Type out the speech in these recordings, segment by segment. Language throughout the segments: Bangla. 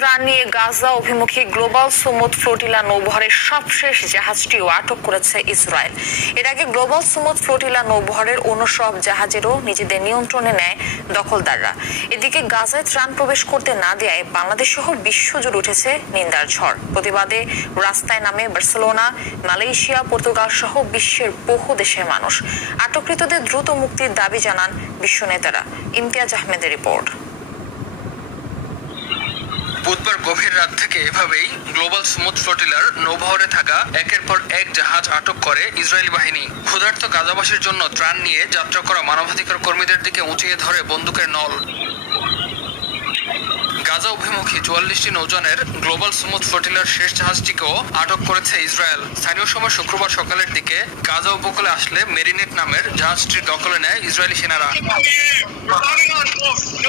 ত্রাণ নিয়ে গাজা অভিমুখী গ্লোবাল সুমুদ ফ্লোটিলা নৌবহরের সবশেষ জাহাজটিও আটক করেছে ইসরায়েল। এর আগে গ্লোবাল সুমুদ ফ্লোটিলা নৌবহরের অন্য সব জাহাজেরও নিজেদের নিয়ন্ত্রণে নেয় দখলদাররা। এদিকে গাজায় ত্রাণ প্রবেশ করতে না দেয়ায় বাংলাদেশ সহ বিশ্বজুড়ে উঠেছে নিন্দার ঝড়। প্রতিবাদে রাস্তায় নামে বার্সেলোনা, মালয়েশিয়া, পর্তুগাল সহ বিশ্বের বহু দেশের মানুষ। আটককৃতদের দ্রুত মুক্তির দাবি জানান বিশ্ব নেতারা। ইমতিয়াজ আহমেদের রিপোর্ট। বুধবার গভীর রাত থেকে এভাবেই গ্লোবাল সুমুদ ফ্লোটিলার নৌবহরে থাকা একের পর এক জাহাজ আটক করে ইসরায়েলি বাহিনী। ক্ষুধার্ত গাজাবাসীর জন্য ত্রাণ নিয়ে যাত্রা করা মানবাধিকার কর্মীদের দিকে উঁচিয়ে ধরে বন্দুকের নল। গাজা অভিমুখী 44টি নৌযানের গ্লোবাল সুমুদ ফ্লোটিলার শেষ জাহাজটিকেও আটক করেছে ইসরায়েল। স্থানীয় সময় শুক্রবার সকালের দিকে গাজা উপকূলে আসলে মেরিনেট নামের জাহাজটির দখলে নেয় ইসরায়েলি সেনারা।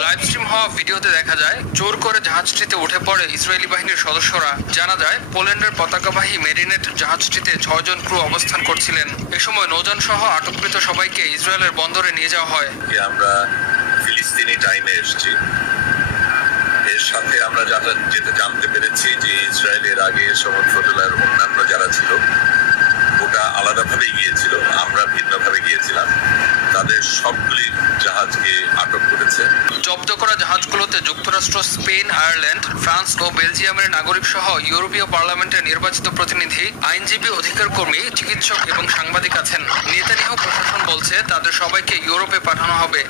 লাইভ স্ট্রিম হওয়া ভিডিওতে দেখা যায় জোর করে জাহাজটিতে উঠে পড়ে ইসরায়েলি বাহিনীর সদস্যরা। জানা যায় পোল্যান্ডের পতাকাবাহী মেরিনেট জাহাজটিতে 6 জন ক্রু অবস্থান করছিলেন। এ সময় নৌযান সহ আটককৃত সবাইকে ইসরায়েলের বন্দরে নিয়ে যাওয়া হয়। আমরা ফিলিস্তিনি টাইমে এসেছি। এর সাথে আমরা যেটা জানতে পেরেছি যে ইসরায়েলের আগে সমুদ্র ফ্লোটিলার অন্যান্য যারা ছিল ওটা আলাদাভাবে গিয়েছিল, আমরা ভিন্নভাবে গিয়েছিলাম। তাদের সবগুলি জাহাজকে আটক করেছে। জব্দ করা জাহাজগুলোতে যুক্তরাষ্ট্র, স্পেন, আয়ারল্যান্ড, ফ্রান্স ও বেলজিয়ামের নাগরিক সহ ইউরোপীয় পার্লামেন্টের নির্বাচিত প্রতিনিধি, আইনজীবী, অধিকার কর্মী, চিকিৎসক এবং সাংবাদিক আছেন। নেতানিয়াহু প্রশাসন বলছে তাদের সবাইকে ইউরোপে পাঠানো হবে।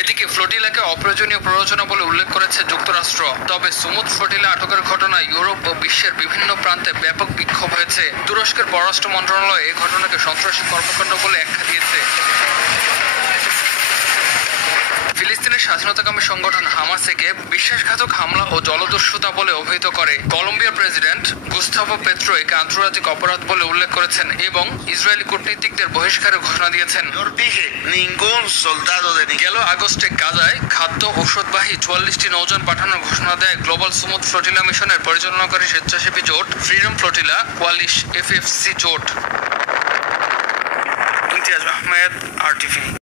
এদিকে ফ্লোটিলাকে অপ্রয়োজনীয় প্ররোচনা বলে উল্লেখ করেছে যুক্তরাষ্ট্র। তবে সুমুদ ফ্লোটিলা আটকের ঘটনায় ইউরোপ ও বিশ্বের বিভিন্ন প্রান্তে ব্যাপক বিক্ষোভ হয়েছে। তুরস্কের পররাষ্ট্র মন্ত্রণালয় এই ঘটনাকে সন্ত্রাসী কর্মকাণ্ড বলে আখ্যা দিয়েছে। ফিলিস্তিনের স্বাধীনতাকামী সংগঠন হামাস একে বিশ্বাসঘাতক হামলা ও জলদস্যুতা বলে অভিহিত করে। কলম্বিয়ার প্রেসিডেন্ট গুস্তাভো পেট্রো একে আন্তর্জাতিক অপরাধ বলে উল্লেখ করেছেন এবং ইসরায়েলি কূটনীতিকদের বহিষ্কারের ঘোষণা দিয়েছেন। গেল আগস্টে গাজায় খাদ্য ঔষধবাহী 44টি নৌযান পাঠানোর ঘোষণা দেয় গ্লোবাল সুমুদ ফ্লোটিলা মিশনের পরিচালনাকারী স্বেচ্ছাসেবী জোট ফ্রিডম ফ্লোটিলা কোয়ালিশ FFC জোট। ইমতিয়াজ আহমেদ, RTV।